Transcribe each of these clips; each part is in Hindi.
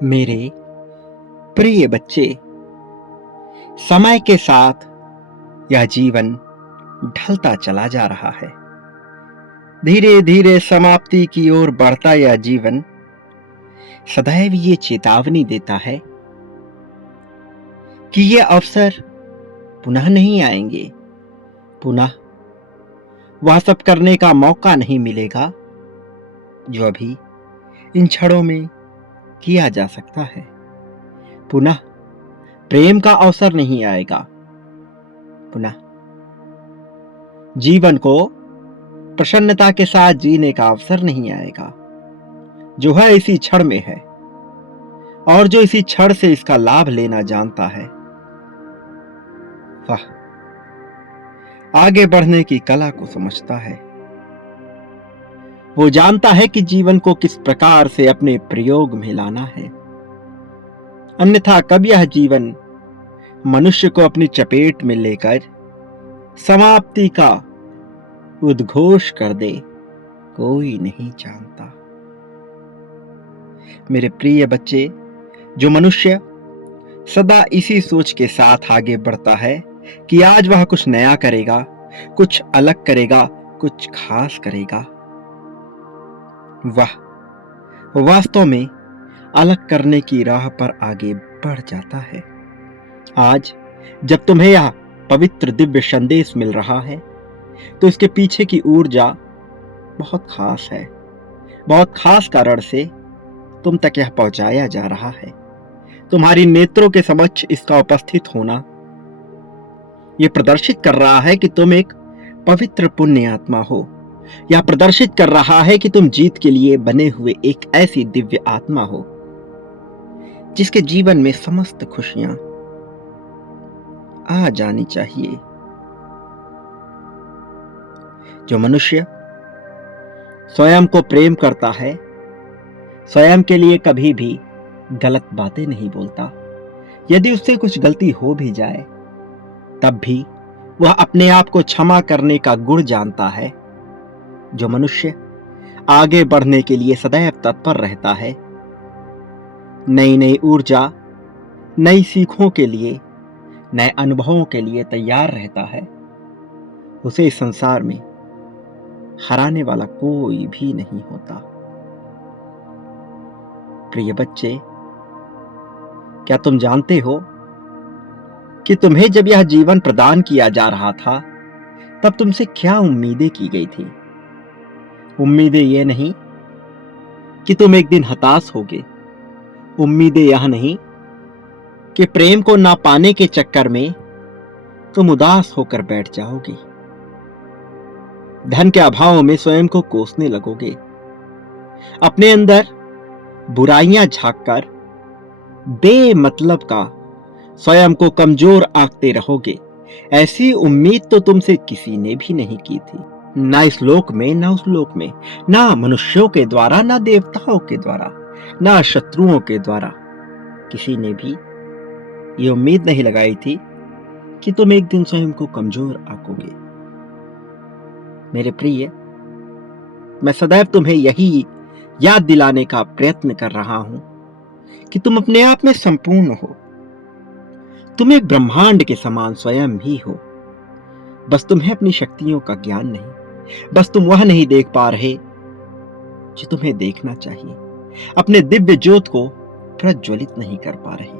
मेरे प्रिय बच्चे, समय के साथ यह जीवन ढलता चला जा रहा है। धीरे धीरे समाप्ति की ओर बढ़ता यह जीवन सदैव ये चेतावनी देता है कि ये अवसर पुनः नहीं आएंगे। पुनः वह सब करने का मौका नहीं मिलेगा जो अभी इन क्षणों में किया जा सकता है। पुनः प्रेम का अवसर नहीं आएगा। पुनः जीवन को प्रसन्नता के साथ जीने का अवसर नहीं आएगा जो है इसी क्षण में है, और जो इसी क्षण से इसका लाभ लेना जानता है वह आगे बढ़ने की कला को समझता है। वो जानता है कि जीवन को किस प्रकार से अपने प्रयोग में लाना है। अन्यथा कब यह जीवन मनुष्य को अपनी चपेट में लेकर समाप्ति का उद्घोष कर दे, कोई नहीं जानता। मेरे प्रिय बच्चे, जो मनुष्य सदा इसी सोच के साथ आगे बढ़ता है कि आज वह कुछ नया करेगा, कुछ अलग करेगा, कुछ खास करेगा, वह वास्तव में अलग करने की राह पर आगे बढ़ जाता है। आज जब तुम्हें यह पवित्र दिव्य संदेश मिल रहा है तो इसके पीछे की ऊर्जा बहुत खास है। बहुत खास कारण से तुम तक यह पहुंचाया जा रहा है। तुम्हारी नेत्रों के समक्ष इसका उपस्थित होना यह प्रदर्शित कर रहा है कि तुम एक पवित्र पुण्य आत्मा हो। यह प्रदर्शित कर रहा है कि तुम जीत के लिए बने हुए एक ऐसी दिव्य आत्मा हो जिसके जीवन में समस्त खुशियां आ जानी चाहिए। जो मनुष्य स्वयं को प्रेम करता है, स्वयं के लिए कभी भी गलत बातें नहीं बोलता। यदि उससे कुछ गलती हो भी जाए तब भी वह अपने आप को क्षमा करने का गुण जानता है। जो मनुष्य आगे बढ़ने के लिए सदैव तत्पर रहता है, नई नई ऊर्जा, नई सीखों के लिए, नए अनुभवों के लिए तैयार रहता है, उसे इस संसार में हराने वाला कोई भी नहीं होता। प्रिय बच्चे, क्या तुम जानते हो कि तुम्हें जब यह जीवन प्रदान किया जा रहा था तब तुमसे क्या उम्मीदें की गई थी? उम्मीदें ये नहीं कि तुम एक दिन हताश होगे। उम्मीदें यह नहीं कि प्रेम को ना पाने के चक्कर में तुम उदास होकर बैठ जाओगे, धन के अभाव में स्वयं को कोसने लगोगे, अपने अंदर बुराइयां झांककर बेमतलब का स्वयं को कमजोर आंकते रहोगे। ऐसी उम्मीद तो तुमसे किसी ने भी नहीं की थी, ना इस लोक में, ना उस लोक में, ना मनुष्यों के द्वारा, ना देवताओं के द्वारा, ना शत्रुओं के द्वारा। किसी ने भी ये उम्मीद नहीं लगाई थी कि तुम एक दिन स्वयं को कमजोर आंकोगे। मेरे प्रिय, मैं सदैव तुम्हें यही याद दिलाने का प्रयत्न कर रहा हूं कि तुम अपने आप में संपूर्ण हो। तुम एक ब्रह्मांड के समान स्वयं ही हो। बस तुम्हें अपनी शक्तियों का ज्ञान नहीं, बस तुम वह नहीं देख पा रहे जो तुम्हें देखना चाहिए। अपने दिव्य ज्योत को प्रज्वलित नहीं कर पा रहे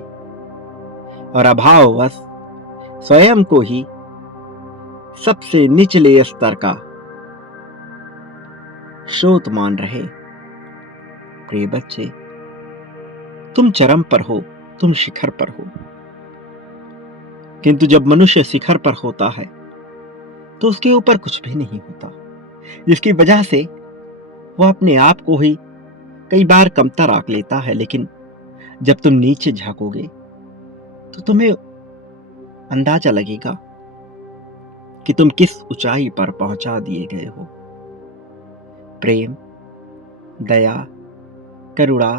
और अभाववश स्वयं को ही सबसे निचले स्तर का स्रोत मान रहे। प्रिय बच्चे, तुम चरम पर हो, तुम शिखर पर हो, किंतु जब मनुष्य शिखर पर होता है तो उसके ऊपर कुछ भी नहीं होता, जिसकी वजह से वह अपने आप को ही कई बार कमतर आंक लेता है। लेकिन जब तुम नीचे झांकोगे तो तुम्हें अंदाजा लगेगा कि तुम किस ऊंचाई पर पहुंचा दिए गए हो। प्रेम, दया, करुणा,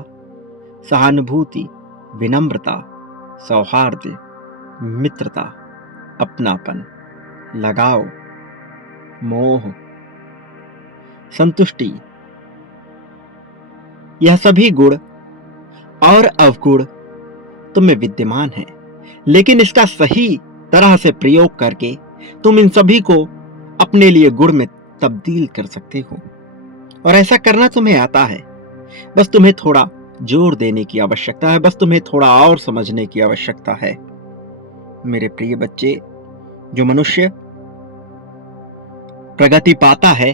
सहानुभूति, विनम्रता, सौहार्द, मित्रता, अपनापन, लगाव, मोह, संतुष्टि, यह सभी गुण और अवगुण तुम में विद्यमान है, लेकिन इसका सही तरह से प्रयोग करके तुम इन सभी को अपने लिए गुण में तब्दील कर सकते हो। और ऐसा करना तुम्हें आता है, बस तुम्हें थोड़ा जोर देने की आवश्यकता है, बस तुम्हें थोड़ा और समझने की आवश्यकता है। मेरे प्रिय बच्चे, जो मनुष्य प्रगति पाता है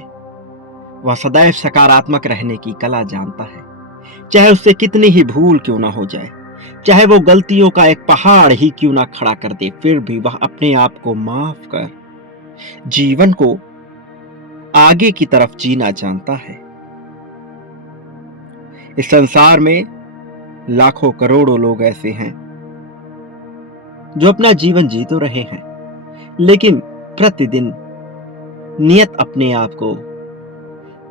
वह सदैव सकारात्मक रहने की कला जानता है। चाहे उससे कितनी ही भूल क्यों ना हो जाए, चाहे वो गलतियों का एक पहाड़ ही क्यों ना खड़ा कर दे, फिर भी वह अपने आप को माफ कर जीवन को आगे की तरफ जीना जानता है। इस संसार में लाखों करोड़ों लोग ऐसे हैं जो अपना जीवन जी तो रहे हैं, लेकिन प्रतिदिन नियत अपने आप को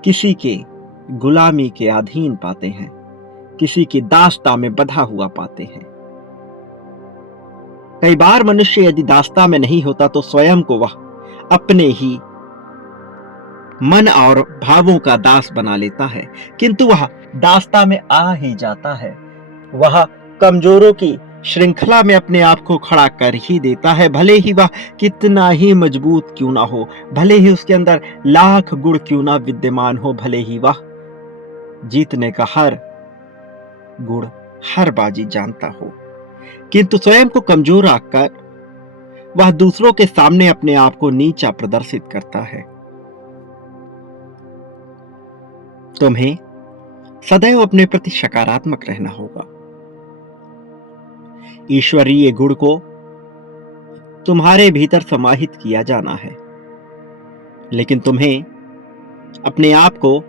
किसी के गुलामी के अधीन पाते हैं, किसी की दास्ता में बंधा हुआ पाते हैं। कई बार मनुष्य यदि दास्ता में नहीं होता तो स्वयं को वह अपने ही मन और भावों का दास बना लेता है, किंतु वह दास्ता में आ ही जाता है। वह कमजोरों की श्रृंखला में अपने आप को खड़ा कर ही देता है, भले ही वह कितना ही मजबूत क्यों ना हो, भले ही उसके अंदर लाख गुण क्यों ना विद्यमान हो, भले ही वह जीतने का हर गुण हर बाजी जानता हो, किंतु स्वयं को कमजोर आकर वह दूसरों के सामने अपने आप को नीचा प्रदर्शित करता है। तुम्हें सदैव अपने प्रति सकारात्मक रहना होगा। ईश्वरीय गुण को तुम्हारे भीतर समाहित किया जाना है, लेकिन तुम्हें अपने आप को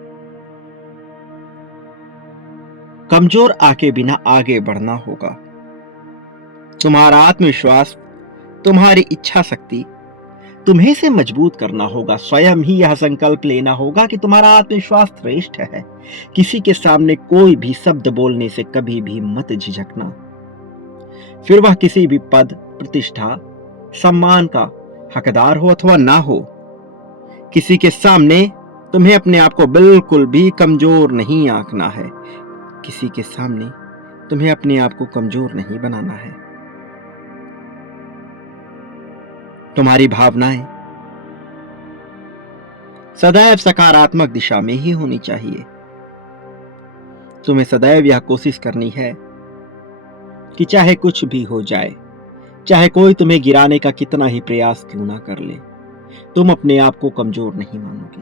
कमजोर आके बिना आगे बढ़ना होगा। तुम्हारा आत्मविश्वास, तुम्हारी इच्छा शक्ति तुम्हें से मजबूत करना होगा। स्वयं ही यह संकल्प लेना होगा कि तुम्हारा आत्मविश्वास श्रेष्ठ है। किसी के सामने कोई भी शब्द बोलने से कभी भी मत झिझकना, फिर वह किसी भी पद, प्रतिष्ठा, सम्मान का हकदार हो अथवा ना हो। किसी के सामने तुम्हें अपने आप को बिल्कुल भी कमजोर नहीं आंकना है। किसी के सामने तुम्हें अपने आप को कमजोर नहीं बनाना है। तुम्हारी भावनाएं सदैव सकारात्मक दिशा में ही होनी चाहिए। तुम्हें सदैव यह कोशिश करनी है कि चाहे कुछ भी हो जाए, चाहे कोई तुम्हें गिराने का कितना ही प्रयास क्यों ना कर ले, तुम अपने आप को कमजोर नहीं मानोगे,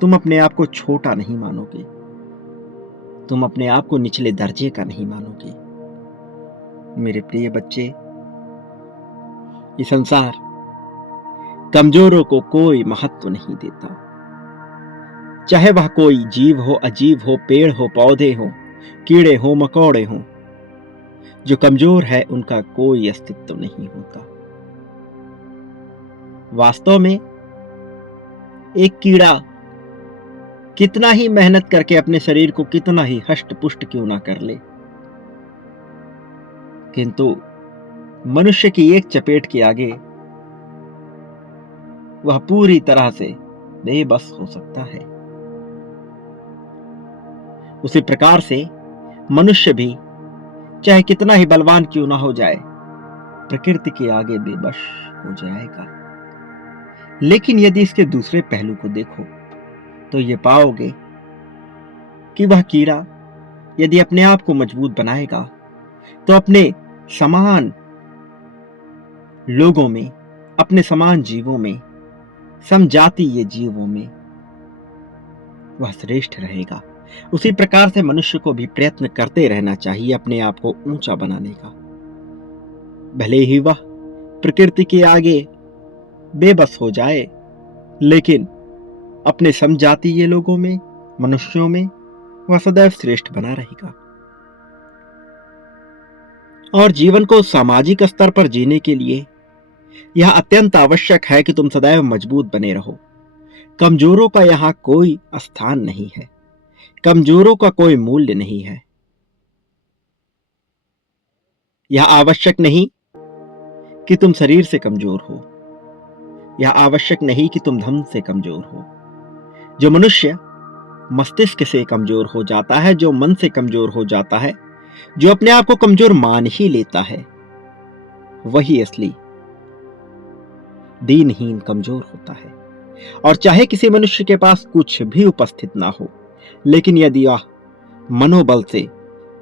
तुम अपने आप को छोटा नहीं मानोगे, तुम अपने आप को निचले दर्जे का नहीं मानोगे। मेरे प्रिय बच्चे, ये संसार कमजोरों को कोई महत्व नहीं देता। चाहे वह कोई जीव हो, अजीब हो, पेड़ हो, पौधे हो, कीड़े हो, मकोड़े हो, जो कमजोर है उनका कोई अस्तित्व नहीं होता। वास्तव में एक कीड़ा कितना ही मेहनत करके अपने शरीर को कितना ही हष्ट पुष्ट क्यों ना कर ले, किंतु मनुष्य की एक चपेट के आगे वह पूरी तरह से बेबस हो सकता है। उसी प्रकार से मनुष्य भी चाहे कितना ही बलवान क्यों ना हो जाए, प्रकृति के आगे बेबस हो जाएगा। लेकिन यदि इसके दूसरे पहलू को देखो तो ये पाओगे कि वह कीड़ा यदि अपने आप को मजबूत बनाएगा तो अपने समान लोगों में, अपने समान जीवों में, समजातीय जीवों में वह श्रेष्ठ रहेगा। उसी प्रकार से मनुष्य को भी प्रयत्न करते रहना चाहिए अपने आप को ऊंचा बनाने का। भले ही वह प्रकृति के आगे बेबस हो जाए, लेकिन अपने समजातीय लोगों में, मनुष्यों में वह सदैव श्रेष्ठ बना रहेगा। और जीवन को सामाजिक स्तर पर जीने के लिए यह अत्यंत आवश्यक है कि तुम सदैव मजबूत बने रहो। कमजोरों का यहां कोई स्थान नहीं है, कमजोरों का कोई मूल्य नहीं है। यह आवश्यक नहीं कि तुम शरीर से कमजोर हो, यह आवश्यक नहीं कि तुम धन से कमजोर हो। जो मनुष्य मस्तिष्क से कमजोर हो जाता है, जो मन से कमजोर हो जाता है, जो अपने आप को कमजोर मान ही लेता है वही असली दीनहीन कमजोर होता है। और चाहे किसी मनुष्य के पास कुछ भी उपस्थित ना हो, लेकिन यदि वह मनोबल से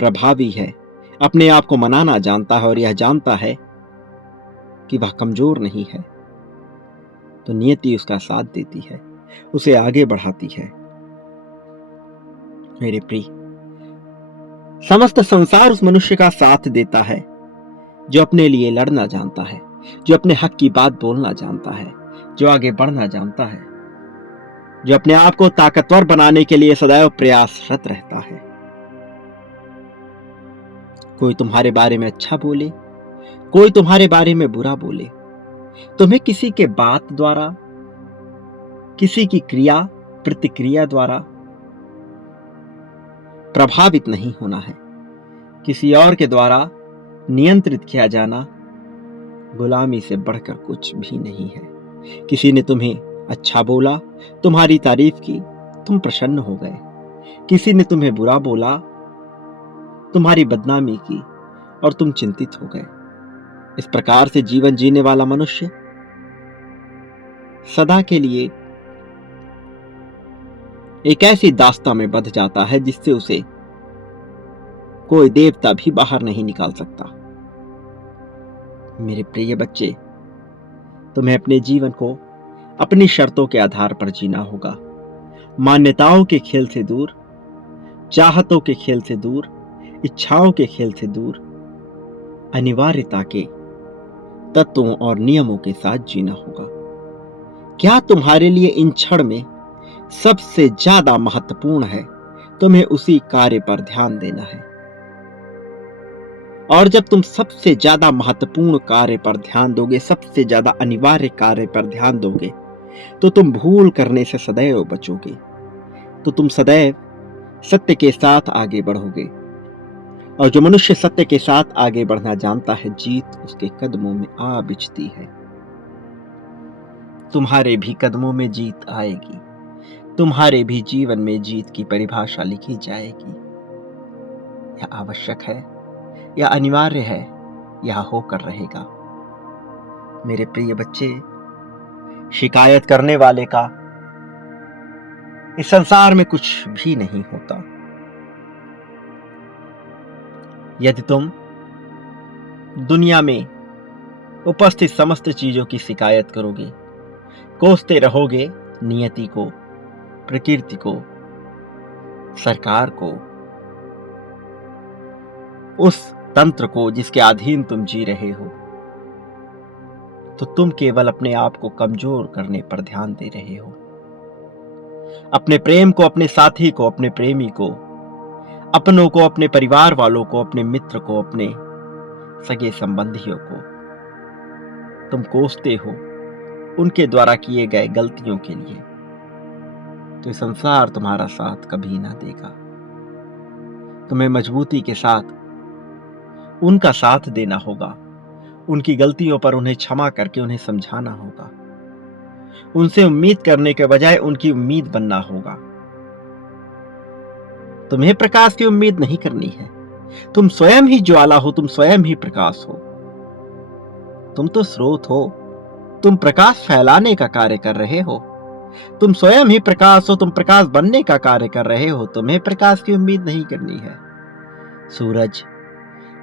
प्रभावी है, अपने आप को मनाना जानता है और यह जानता है कि वह कमजोर नहीं है, तो नियति उसका साथ देती है, उसे आगे बढ़ाती है। मेरे प्रिय, समस्त संसार उस मनुष्य का साथ देता है जो अपने लिए लड़ना जानता है, जो अपने हक की बात बोलना जानता है, जो आगे बढ़ना जानता है, जो अपने आप को ताकतवर बनाने के लिए सदैव प्रयासरत रहता है। कोई तुम्हारे बारे में अच्छा बोले, कोई तुम्हारे बारे में बुरा बोले, तुम्हें किसी के बात द्वारा, किसी की क्रिया प्रतिक्रिया द्वारा प्रभावित नहीं होना है। किसी और के द्वारा नियंत्रित किया जाना गुलामी से बढ़कर कुछ भी नहीं है। किसी ने तुम्हें अच्छा बोला, तुम्हारी तारीफ की, तुम प्रसन्न हो गए। किसी ने तुम्हें बुरा बोला, तुम्हारी बदनामी की और तुम चिंतित हो गए। इस प्रकार से जीवन जीने वाला मनुष्य सदा के लिए एक ऐसी दास्ता में बंध जाता है जिससे उसे कोई देवता भी बाहर नहीं निकाल सकता। मेरे प्रिय बच्चे, तुम्हें अपने जीवन को अपनी शर्तों के आधार पर जीना होगा। मान्यताओं के खेल से दूर, चाहतों के खेल से दूर, इच्छाओं के खेल से दूर, अनिवार्यता के तत्वों और नियमों के साथ जीना होगा। क्या तुम्हारे लिए इन क्षण में सबसे ज्यादा महत्वपूर्ण है, तुम्हें उसी कार्य पर ध्यान देना है। और जब तुम सबसे ज्यादा महत्वपूर्ण कार्य पर ध्यान दोगे, सबसे ज्यादा अनिवार्य कार्य पर ध्यान दोगे, तो तुम भूल करने से सदैव बचोगे, तो तुम सदैव सत्य के साथ आगे बढ़ोगे। और जो मनुष्य सत्य के साथ आगे बढ़ना जानता है, जीत उसके कदमों में आ बिछती है। तुम्हारे भी कदमों में जीत आएगी, तुम्हारे भी जीवन में जीत की परिभाषा लिखी जाएगी। यह आवश्यक है, यह अनिवार्य है, यह होकर रहेगा। मेरे प्रिय बच्चे, शिकायत करने वाले का इस संसार में कुछ भी नहीं होता। यदि तुम दुनिया में उपस्थित समस्त चीजों की शिकायत करोगे, कोसते रहोगे नियति को, प्रकृति को, सरकार को, उस तंत्र को जिसके अधीन तुम जी रहे हो, तो तुम केवल अपने आप को कमजोर करने पर ध्यान दे रहे हो। अपने प्रेम को, अपने साथी को, अपने प्रेमी को, अपनों को, अपने परिवार वालों को, अपने मित्र को, अपने सगे संबंधियों को तुम कोसते हो उनके द्वारा किए गए गलतियों के लिए, तो संसार तुम्हारा साथ कभी ना देगा। तुम्हें मजबूती के साथ उनका साथ देना होगा। उनकी गलतियों पर उन्हें क्षमा करके उन्हें समझाना होगा। उनसे उम्मीद करने के बजाय उनकी उम्मीद बनना होगा। तुम्हें प्रकाश की उम्मीद नहीं करनी है। तुम स्वयं ही ज्वाला हो, तुम स्वयं ही प्रकाश हो। तुम तो स्रोत हो, तुम प्रकाश फैलाने का कार्य कर रहे हो। तुम स्वयं ही प्रकाश हो, तुम प्रकाश बनने का कार्य कर रहे हो। तुम्हें प्रकाश की उम्मीद नहीं करनी है। सूरज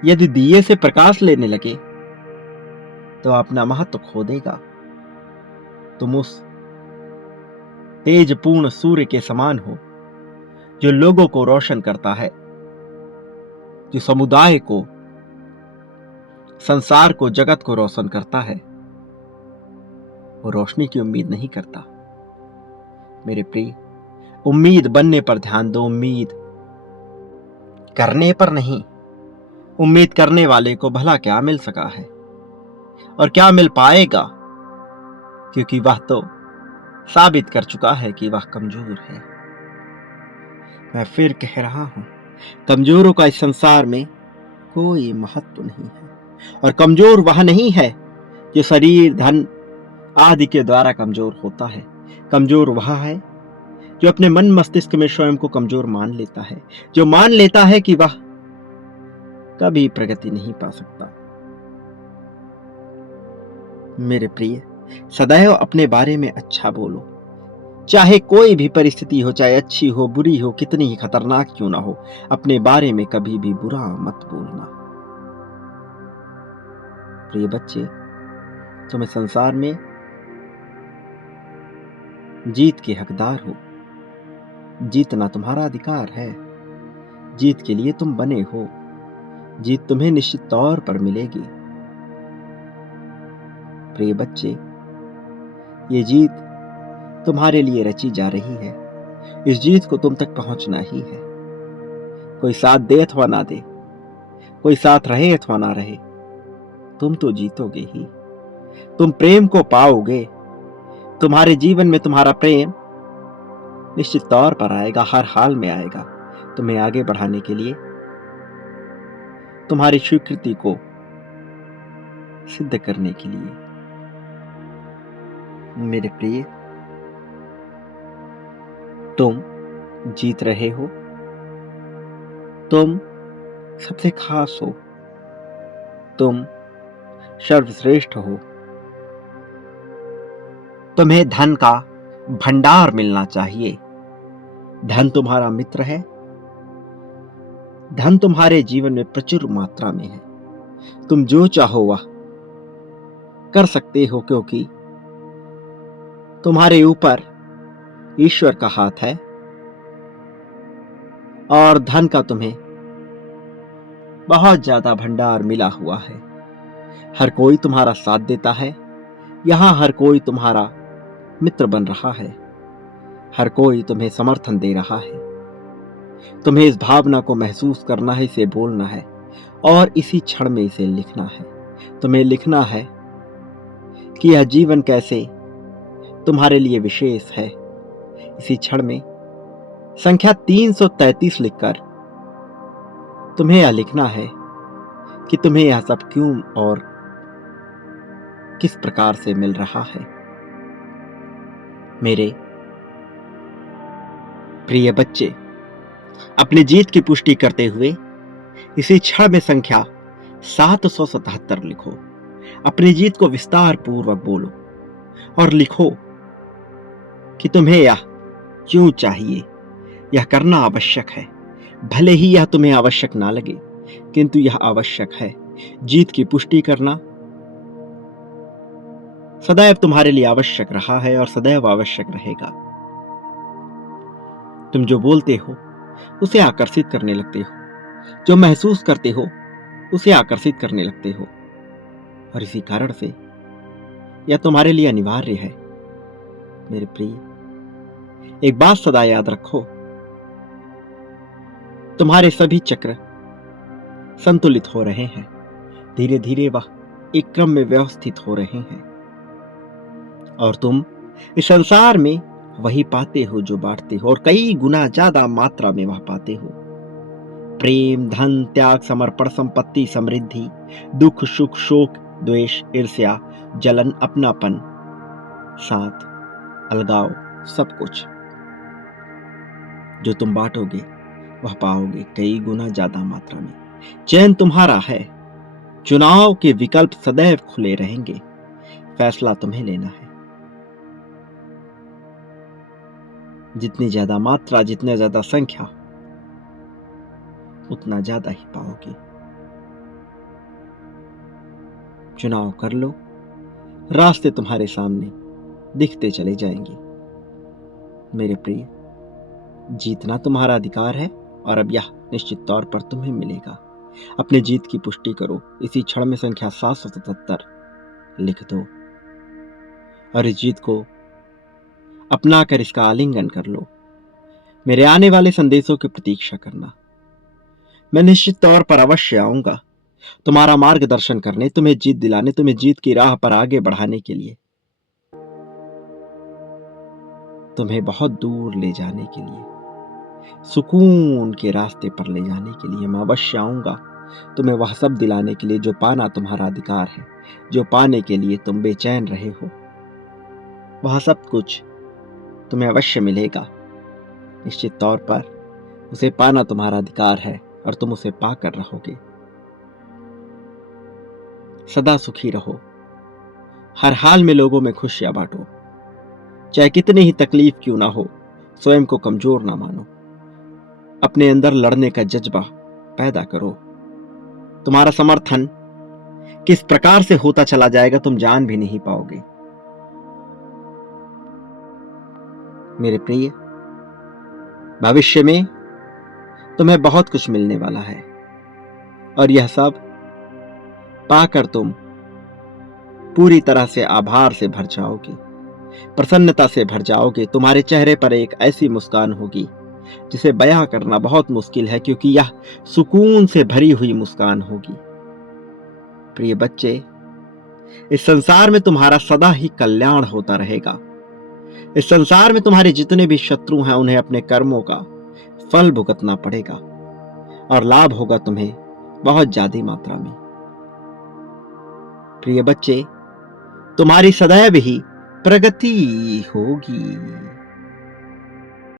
यदि दिए से प्रकाश लेने लगे तो अपना महत्व खो देगा। तुम उस तेजपूर्ण सूर्य के समान हो जो लोगों को रोशन करता है, जो समुदाय को, संसार को, जगत को रोशन करता है। वो रोशनी की उम्मीद नहीं करता। मेरे प्रिय, उम्मीद बनने पर ध्यान दो, उम्मीद करने पर नहीं। उम्मीद करने वाले को भला क्या मिल सका है और क्या मिल पाएगा, क्योंकि वह तो साबित कर चुका है कि वह कमजोर है। मैं फिर कह रहा हूं, कमजोरों का इस संसार में कोई महत्व नहीं है। और कमजोर वह नहीं है जो शरीर, धन आदि के द्वारा कमजोर होता है। कमजोर वह है जो अपने मन मस्तिष्क में स्वयं को कमजोर मान लेता है, जो मान लेता है कि वह कभी प्रगति नहीं पा सकता। मेरे प्रिय, सदैव अपने बारे में अच्छा बोलो। चाहे कोई भी परिस्थिति हो, चाहे अच्छी हो, बुरी हो, कितनी ही खतरनाक क्यों ना हो, अपने बारे में कभी भी बुरा मत बोलना। प्रिय बच्चे, तुम इस संसार में जीत के हकदार हो। जीतना तुम्हारा अधिकार है। जीत के लिए तुम बने हो। जीत तुम्हें निश्चित तौर पर मिलेगी। प्रिय बच्चे, ये जीत तुम्हारे लिए रची जा रही है। इस जीत को तुम तक पहुंचना ही है। कोई साथ दे अथवा ना दे, कोई साथ रहे अथवा ना रहे, तुम तो जीतोगे ही। तुम प्रेम को पाओगे। तुम्हारे जीवन में तुम्हारा प्रेम निश्चित तौर पर आएगा, हर हाल में आएगा, तुम्हें आगे बढ़ाने के लिए, तुम्हारी स्वीकृति को सिद्ध करने के लिए। मेरे प्रिय, तुम जीत रहे हो। तुम सबसे खास हो। तुम सर्वश्रेष्ठ हो। तुम्हें धन का भंडार मिलना चाहिए। धन तुम्हारा मित्र है। धन तुम्हारे जीवन में प्रचुर मात्रा में है। तुम जो चाहो वह कर सकते हो, क्योंकि तुम्हारे ऊपर ईश्वर का हाथ है और धन का तुम्हें बहुत ज्यादा भंडार मिला हुआ है। हर कोई तुम्हारा साथ देता है। यहां हर कोई तुम्हारा मित्र बन रहा है। हर कोई तुम्हें समर्थन दे रहा है। तुम्हें इस भावना को महसूस करना है, इसे बोलना है और इसी क्षण में इसे लिखना है। तुम्हें लिखना है कि यह जीवन कैसे तुम्हारे लिए विशेष है। इसी क्षण में संख्या 333 लिखकर तुम्हें यह लिखना है कि तुम्हें यह सब क्यों और किस प्रकार से मिल रहा है। मेरे प्रिय बच्चे, अपनी जीत की पुष्टि करते हुए इसी क्षण में संख्या 777 लिखो। अपनी जीत को विस्तार पूर्वक बोलो और लिखो कि तुम्हें यह क्यों चाहिए। यह करना आवश्यक है। भले ही यह तुम्हें आवश्यक ना लगे, किंतु यह आवश्यक है। जीत की पुष्टि करना सदैव तुम्हारे लिए आवश्यक रहा है और सदैव आवश्यक रहेगा। तुम जो बोलते हो उसे आकर्षित करने लगते हो। जो महसूस करते हो उसे आकर्षित करने लगते हो और इसी कारण से यह तुम्हारे लिए अनिवार्य है। मेरे प्रिय, एक बात सदा याद रखो, तुम्हारे सभी चक्र संतुलित हो रहे हैं। धीरे धीरे वह एक क्रम में व्यवस्थित हो रहे हैं और तुम इस संसार में वही पाते हो जो बांटते हो और कई गुना ज्यादा मात्रा में वह पाते हो। प्रेम, धन, त्याग, समर्पण, संपत्ति, समृद्धि, दुख, सुख, शोक, द्वेष, ईर्ष्या, जलन, अपनापन, साथ, अलगाव, सब कुछ जो तुम बांटोगे वह पाओगे कई गुना ज्यादा मात्रा में। चयन तुम्हारा है। चुनाव के विकल्प सदैव खुले रहेंगे। फैसला तुम्हें लेना है। जितनी ज्यादा मात्रा, जितनी ज्यादा संख्या, उतना ज्यादा ही पाओगे। चुनाव कर लो, रास्ते तुम्हारे सामने दिखते चले जाएंगे। मेरे प्रिय, जीतना तुम्हारा अधिकार है और अब यह निश्चित तौर पर तुम्हें मिलेगा। अपने जीत की पुष्टि करो। इसी क्षण में संख्या 777 लिख दो और इस जीत को अपना कर इसका आलिंगन कर लो। मेरे आने वाले संदेशों की प्रतीक्षा करना। मैं निश्चित तौर पर अवश्य आऊंगा तुम्हारा मार्गदर्शन करने, तुम्हें जीत दिलाने, तुम्हें जीत की राह पर आगे बढ़ाने के लिए, तुम्हें बहुत दूर ले जाने के लिए, सुकून के रास्ते पर ले जाने के लिए मैं अवश्य आऊंगा। तुम्हें वह सब दिलाने के लिए जो पाना तुम्हारा अधिकार है, जो पाने के लिए तुम बेचैन रहे हो, वह सब कुछ तुम्हें अवश्य मिलेगा। निश्चित तौर पर उसे पाना तुम्हारा अधिकार है और तुम उसे पाकर रहोगे। सदा सुखी रहो, हर हाल में लोगों में खुशियां बांटो। चाहे कितनी ही तकलीफ क्यों ना हो, स्वयं को कमजोर ना मानो। अपने अंदर लड़ने का जज्बा पैदा करो। तुम्हारा समर्थन किस प्रकार से होता चला जाएगा तुम जान भी नहीं पाओगे। मेरे प्रिय, भविष्य में तुम्हें बहुत कुछ मिलने वाला है और यह सब पाकर तुम पूरी तरह से आभार से भर जाओगे, प्रसन्नता से भर जाओगे। तुम्हारे चेहरे पर एक ऐसी मुस्कान होगी जिसे बयां करना बहुत मुश्किल है, क्योंकि यह सुकून से भरी हुई मुस्कान होगी। प्रिय बच्चे, इस संसार में तुम्हारा सदा ही कल्याण होता रहेगा। इस संसार में तुम्हारे जितने भी शत्रु हैं उन्हें अपने कर्मों का फल भुगतना पड़ेगा और लाभ होगा तुम्हें बहुत ज्यादा मात्रा में। प्रिय बच्चे, तुम्हारी सदैव ही प्रगति होगी।